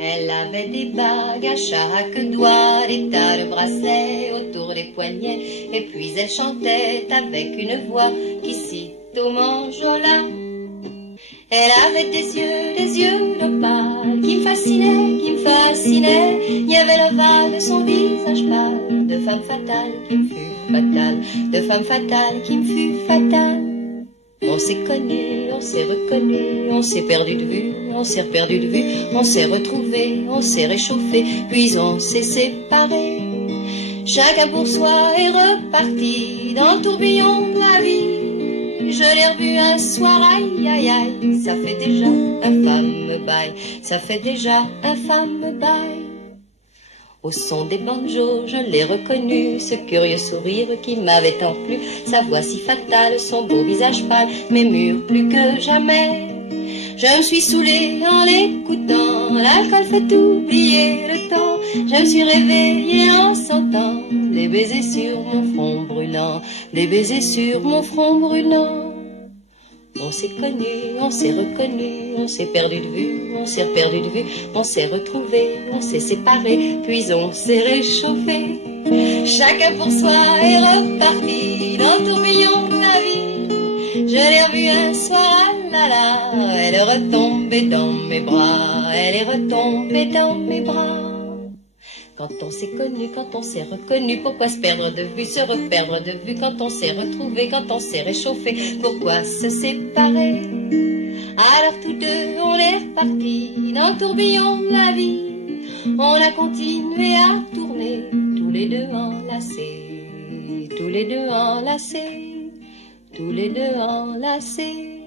Elle avait des bagues à chaque doigt, des tas de bracelets autour des poignets, et puis elle chantait avec une voix qui sitôt m'enjola. Elle avait des yeux d'opale qui me fascinaient. Il y avait l'ovale de son visage pâle, de femme fatale qui me fut fatale, de femme fatale qui me fut fatale. On s'est connus, on s'est reconnus, on s'est perdu de vue, on s'est perdu de vue, on s'est retrouvés, on s'est réchauffé, puis on s'est séparés. Chacun pour soi est reparti dans le tourbillon de la vie. Je l'ai revu un soir, aïe aïe aïe, ça fait déjà un fameux bail, ça fait déjà un fameux bail. Au son des banjos, je l'ai reconnu, ce curieux sourire qui m'avait tant plu, sa voix si fatale, son beau visage pâle, m'émure plus que jamais. Je me suis saoulée en l'écoutant, l'alcool fait oublier le temps. Je me suis réveillée en sentant des baisers sur mon front brûlant, des baisers sur mon front brûlant. On s'est connus, on s'est reconnus, on s'est perdu de vue, on s'est perdu de vue, on s'est retrouvés, on s'est séparés, puis on s'est réchauffé. Chacun pour soi est reparti dans le tourbillon de la vie. Je l'ai revue un soir, ah là là, elle est retombée dans mes bras, elle est retombée dans mes bras. Quand on s'est connu, quand on s'est reconnu, pourquoi se perdre de vue, se reperdre de vue? Quand on s'est retrouvé, quand on s'est réchauffé, pourquoi se séparer? Alors tous deux, on est repartis dans le tourbillon de la vie. On a continué à tourner, tous les deux enlacés, tous les deux enlacés, tous les deux enlacés.